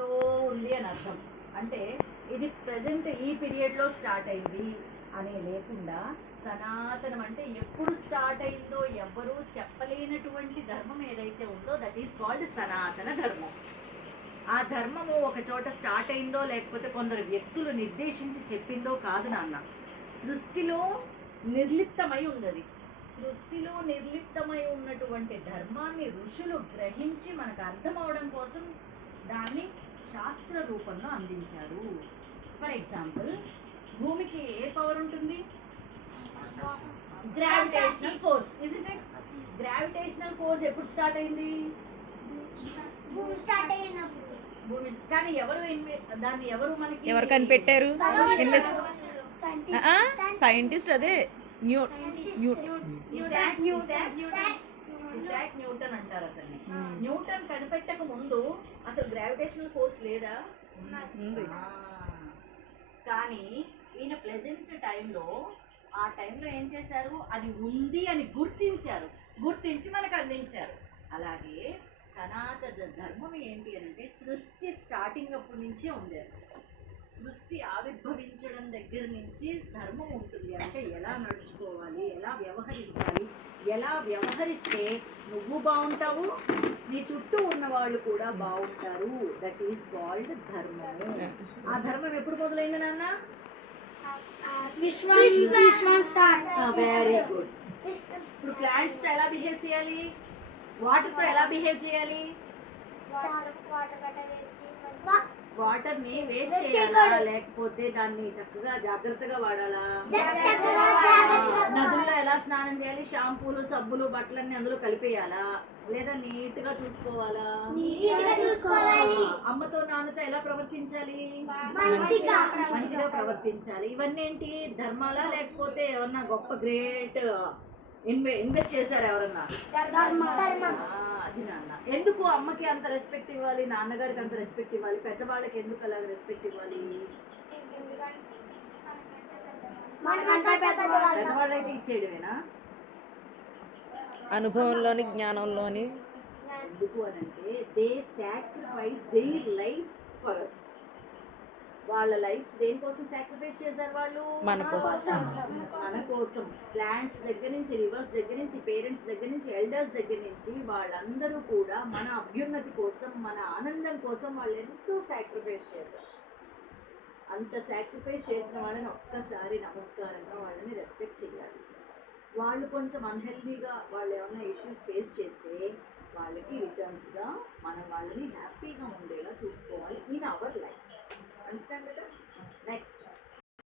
ఉంది అని అర్థం. అంటే ఇది ప్రజెంట్ ఈ పీరియడ్లో స్టార్ట్ అయింది అనే లేకుండా సనాతనం అంటే ఎప్పుడు స్టార్ట్ అయిందో ఎవ్వరూ చెప్పలేనటువంటి ధర్మం ఏదైతే ఉందో దట్ ఈస్ కాల్డ్ సనాతన ధర్మం. ఆ ధర్మము ఒక చోట స్టార్ట్ అయిందో లేకపోతే కొందరు వ్యక్తులు నిర్దేశించి చెప్పిందో కాదు నాన్న. సృష్టిలో నిర్లిప్తమై ఉన్నది. సృష్టిలో నిర్లిప్తమై ఉన్నటువంటి ధర్మాన్ని ఋషులు గ్రహించి మనకు అర్థం అవడం కోసం దాన్ని శాస్త్ర రూపంలో అందించారు. ఫర్ ఎగ్జాంపుల్, భూమికి ఏ పవర్ ఉంటుంది? Gravitational force. Isn't it? Gravitational force ఎప్పుడు స్టార్ట్ అయింది? భూమి. కానీ దాన్ని ఎవరు మనకి ఎవరు కనిపెట్టారు? సైంటిస్ట్. అదే ఇసాక్ న్యూటన్ అంటారు అతన్ని. న్యూటన్ కనిపెట్టక ముందు అసలు గ్రావిటేషనల్ ఫోర్స్ లేదా? కానీ ఈయన ప్రెజెంట్ టైంలో ఆ టైంలో ఏం చేశారు? అది ఉంది అని గుర్తించి మనకు అందించారు. అలాగే సనాతన ధర్మం ఏంటి అని అంటే సృష్టి స్టార్టింగ్ అప్పటి నుంచే ఉండేది. సృష్టి ఆవిర్భవించడం దగ్గర నుంచి ధర్మం ఉంటుంది. అంటే ఎలా నడుచుకోవాలి, ఎలా వ్యవహరించాలి, ఎలా వ్యవహరిస్తే నువ్వు బాగుంటావు, నీ చుట్టూ ఉన్న వాళ్ళు కూడా బాగుంటారు. దట్ ఈస్ కాల్డ్ ధర్మము. ఆ ధర్మం ఎప్పుడు మొదలైంది నాన్న? Very good. ఇప్పుడు ప్లాంట్స్ తో ఎలా బిహేవ్ చేయాలి, వాటర్ తో ఎలా బిహేవ్ చేయాలి? వాటర్ ని వేస్ట్ చేయాలా లేకపోతే దాన్ని చక్కగా జాగ్రత్తగా వాడాలా? నదుల్లో ఎలా స్నానం చేయాలి? షాంపూలు, సబ్బులు, బట్టలన్నీ అందులో కలిపేయాలా లేదా నీట్ గా చూసుకోవాలా? అమ్మతో నాన్నతో ఎలా ప్రవర్తించాలి? మంచిగా ప్రవర్తించాలి. ఇవన్నీ ఏంటి? ధర్మాలా లేకపోతే ఏమన్నా గొప్ప గ్రేట్ ఇన్వెస్ట్ చేశారు ఎవరన్నా? అది నాన్న. ఎందుకు అమ్మకి అంత రెస్పెక్ట్ ఇవ్వాలి, నాన్నగారికి అంత రెస్పెక్ట్ ఇవ్వాలి, పెద్దవాళ్ళకి ఎందుకు అలాగ రెస్పెక్ట్ ఇవ్వాలి? పెద్దవాళ్ళైతే ఇచ్చేయడమేనా? అనుభవంలోని, జ్ఞానంలోని. ఎందుకు అని అంటే they sacrifice there lifes for us. వాళ్ళ లైఫ్స్ దేనికోసం సాక్రిఫైస్ చేశారు? వాళ్ళు మన కోసం. ప్లాంట్స్ దగ్గర నుంచి, రివర్స్ దగ్గర నుంచి, పేరెంట్స్ దగ్గర నుంచి, ఎల్డర్స్ దగ్గర నుంచి వాళ్ళందరూ కూడా మన అభ్యున్నతి కోసం, మన ఆనందం కోసం వాళ్ళు ఎంతో సాక్రిఫైస్ చేశారు. అంత సాక్రిఫైస్ చేసిన వాళ్ళని ఒక్కసారి నమస్కారంగా వాళ్ళని రెస్పెక్ట్ చేయాలి. వాళ్ళు కొంచెం అన్హెల్దీగా వాళ్ళు ఏమైనా ఇష్యూస్ ఫేస్ చేస్తే వాళ్ళకి రిటర్న్స్గా మనం వాళ్ళని హ్యాపీగా ఉండేలా చూసుకోవాలి in our lifes. Understand better? Next.